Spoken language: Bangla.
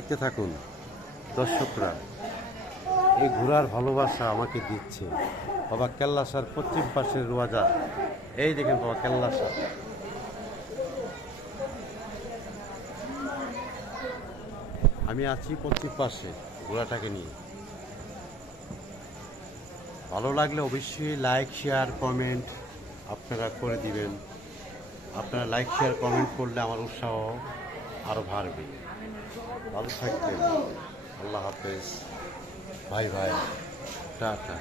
দেখতে থাকুন দর্শকরা, এই ঘোড়ার ভালোবাসা আমাকে দিচ্ছে। বাবা কেল্লাসার পশ্চিম পাশের রোয়াজা, এই দেখেন বাবা কেল্লাসা। আমি আছি পশ্চিম পাশে ঘোড়াটাকে নিয়ে। ভালো লাগলে অবশ্যই লাইক শেয়ার কমেন্ট আপনারা করে দিবেন। আপনারা লাইক শেয়ার কমেন্ট করলে আমার উৎসাহ আরও বাড়বে। ভালো থাকবেন। আল্লাহ হাফেজ, বাই বাই, টাটা।